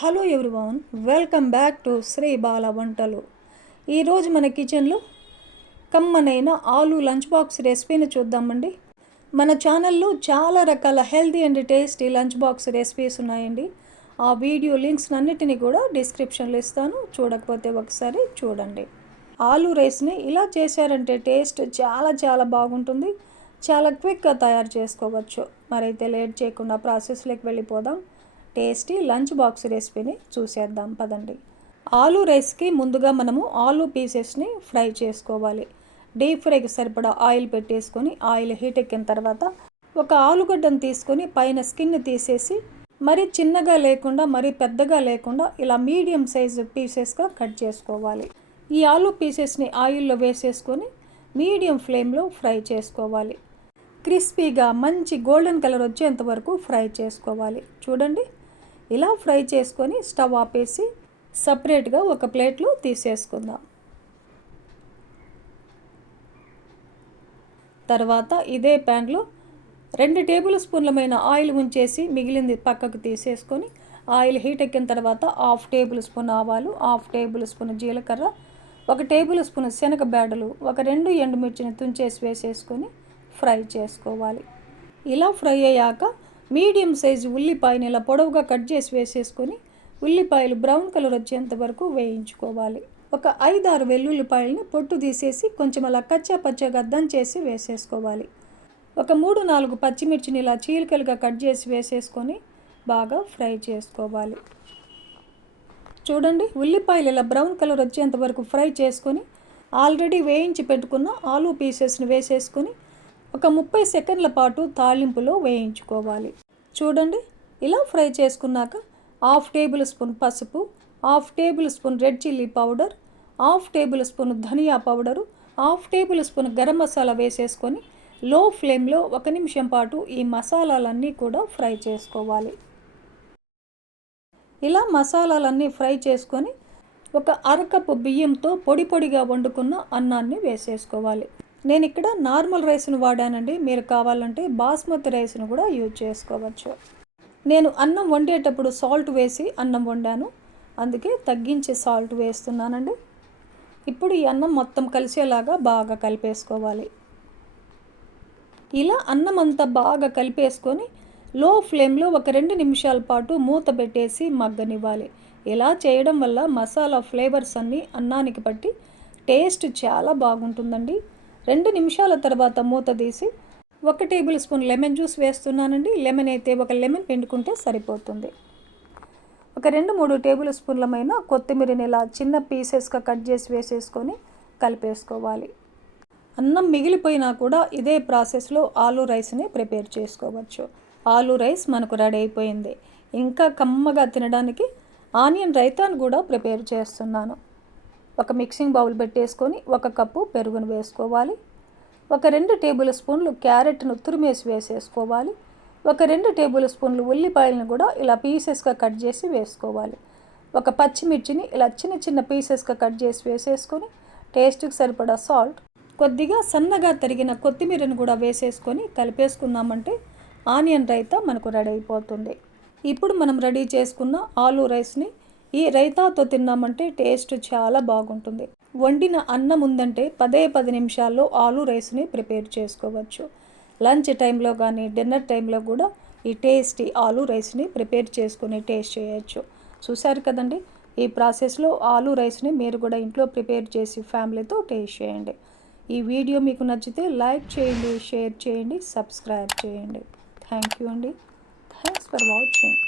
Hello everyone, welcome back to Sri Bala Vantalu. ఈరోజు మన కిచెన్లో కమ్మనైన ఆలు లంచ్ బాక్స్ రెసిపీని చూద్దామండి. మన ఛానల్లో చాలా రకాల healthy and tasty lunch box recipes ఉన్నాయండి. ఆ వీడియో లింక్స్ అన్నిటినీ కూడా డిస్క్రిప్షన్లో ఇస్తాను, చూడకపోతే ఒకసారి చూడండి. ఆలు రైస్ని ఇలా చేశారంటే టేస్ట్ చాలా బాగుంటుంది. చాలా క్విక్గా తయారు చేసుకోవచ్చు. మరైతే లేట్ చేయకుండా ప్రాసెస్లోకి వెళ్ళిపోదాం. టేస్టీ లంచ్ బాక్స్ రెసిపీని చూసేద్దాం పదండి. ఆలు రైస్కి ముందుగా మనము ఆలు పీసెస్ని ఫ్రై చేసుకోవాలి. డీప్ ఫ్రైకి సరిపడా ఆయిల్ పెట్టేసుకొని ఆయిల్ హీట్ ఎక్కిన తర్వాత ఒక ఆలుగడ్డను తీసుకొని పైన స్కిన్ తీసేసి మరీ చిన్నగా లేకుండా మరీ పెద్దగా లేకుండా ఇలా మీడియం సైజు పీసెస్గా కట్ చేసుకోవాలి. ఈ ఆలు పీసెస్ని ఆయిల్లో వేసేసుకొని మీడియం ఫ్లేమ్లో ఫ్రై చేసుకోవాలి. క్రిస్పీగా మంచి గోల్డెన్ కలర్ వచ్చేంత వరకు ఫ్రై చేసుకోవాలి. చూడండి, ఇలా ఫ్రై చేసుకొని స్టవ్ ఆపేసి సపరేట్గా ఒక ప్లేట్లో తీసేసుకుందాం. తర్వాత ఇదే ప్యాన్లో 2 టేబుల్ స్పూన్లమైన ఆయిల్ ఉంచేసి మిగిలింది పక్కకు తీసేసుకొని ఆయిల్ హీట్ ఎక్కిన తర్వాత 1/2 టేబుల్ స్పూన్ ఆవాలు, 1/2 టేబుల్ స్పూన్ జీలకర్ర, 1 టేబుల్ స్పూన్ శనగబేడలు, 2 ఎండుమిర్చిని తుంచేసి వేసేసుకొని ఫ్రై చేసుకోవాలి. ఇలా ఫ్రై అయ్యాక మీడియం సైజు ఉల్లిపాయని ఇలా పొడవుగా కట్ చేసి వేసేసుకొని ఉల్లిపాయలు బ్రౌన్ కలర్ వచ్చేంత వరకు వేయించుకోవాలి. ఒక 5-6 వెల్లుల్లిపాయలని పొట్టు తీసేసి కొంచెం అలా పచ్చగా దంచేసి వేసేసుకోవాలి. ఒక 3-4 పచ్చిమిర్చిని ఇలా చీలికలుగా కట్ చేసి వేసేసుకొని బాగా ఫ్రై చేసుకోవాలి. చూడండి, ఉల్లిపాయలు ఇలా బ్రౌన్ కలర్ వచ్చేంత వరకు ఫ్రై చేసుకొని ఆల్రెడీ వేయించి పెట్టుకున్న ఆలు పీసెస్ని వేసేసుకొని ఒక 30 సెకండ్ల పాటు తాలింపులో వేయించుకోవాలి. చూడండి, ఇలా ఫ్రై చేసుకున్నాక 1/2 టేబుల్ స్పూన్ పసుపు, 1/2 tablespoon red chilli powder, 1/2 tablespoon ధనియా powder, 1/2 tablespoon garam masala వేసేసుకొని లో ఫ్లేమ్లో 1 నిమిషం పాటు ఈ మసాలాలన్నీ కూడా ఫ్రై చేసుకోవాలి. ఇలా మసాలాలన్నీ ఫ్రై చేసుకొని ఒక అరకప్పు బియ్యంతో పొడిగా వండుకున్న అన్నాన్ని వేసేసుకోవాలి. నేను ఇక్కడ నార్మల్ రైస్ను వాడానండి. మీరు కావాలంటే బాస్మతి రైస్ను కూడా యూజ్ చేసుకోవచ్చు. నేను అన్నం వండేటప్పుడు సాల్ట్ వేసి అన్నం వండాను, అందుకే తగ్గించి సాల్ట్ వేస్తున్నానండి. ఇప్పుడు ఈ అన్నం మొత్తం కలిసేలాగా బాగా కలిపేసుకోవాలి. ఇలా అన్నం అంతా బాగా కలిపేసుకొని లో ఫ్లేమ్లో ఒక 2 నిమిషాల పాటు మూత పెట్టేసి మగ్గనివ్వాలి. ఇలా చేయడం వల్ల మసాలా ఫ్లేవర్స్ అన్నీ అన్నానికి పట్టి టేస్ట్ చాలా బాగుంటుందండి. 2 నిమిషాల తర్వాత మూత తీసి 1 టేబుల్ స్పూన్ లెమన్ జ్యూస్ వేస్తున్నానండి. లెమన్ అయితే ఒక లెమన్ పిండుకుంటే సరిపోతుంది. ఒక 2-3 టేబుల్ స్పూన్లమైన కొత్తిమీరని ఇలా చిన్న పీసెస్గా కట్ చేసి వేసేసుకొని కలిపేసుకోవాలి. అన్నం మిగిలిపోయినా కూడా ఇదే ప్రాసెస్లో ఆలు రైస్ని ప్రిపేర్ చేసుకోవచ్చు. ఆలు రైస్ మనకు రెడీ అయిపోయింది. ఇంకా కమ్మగా తినడానికి ఆనియన్ రైతాను కూడా ప్రిపేర్ చేస్తున్నాను. ఒక మిక్సింగ్ బౌల్ పెట్టేసుకొని 1 కప్పు పెరుగును వేసుకోవాలి. ఒక 2 టేబుల్ స్పూన్లు క్యారెట్ను తురిమేసి వేసేసుకోవాలి. ఒక 2 టేబుల్ స్పూన్లు ఉల్లిపాయలను కూడా ఇలా పీసెస్గా కట్ చేసి వేసుకోవాలి. ఒక పచ్చిమిర్చిని ఇలా చిన్న పీసెస్గా కట్ చేసి వేసేసుకొని టేస్ట్కి సరిపడా సాల్ట్, కొద్దిగా సన్నగా తరిగిన కొత్తిమీరను కూడా వేసేసుకొని కలిపేసుకున్నామంటే ఆనియన్ రైతా మనకు రెడీ అయిపోతుంది. ఇప్పుడు మనం రెడీ చేసుకున్న ఆలు రైస్ని ఈ రైతాతో తిన్నామంటే టేస్ట్ చాలా బాగుంటుంది. వండిన అన్నం ఉందంటే 10 నిమిషాల్లో ఆలు రైస్ని ప్రిపేర్ చేసుకోవచ్చు. లంచ్ టైంలో కానీ డిన్నర్ టైంలో కూడా ఈ టేస్టీ ఆలు రైస్ని ప్రిపేర్ చేసుకుని టేస్ట్ చేయొచ్చు. చూసారు కదండి, ఈ ప్రాసెస్లో ఆలు రైస్ని మీరు కూడా ఇంట్లో ప్రిపేర్ చేసి ఫ్యామిలీతో టేస్ట్ చేయండి. ఈ వీడియో మీకు నచ్చితే లైక్ చేయండి, షేర్ చేయండి, సబ్స్క్రైబ్ చేయండి. థ్యాంక్ యూ అండి. Thanks for watching.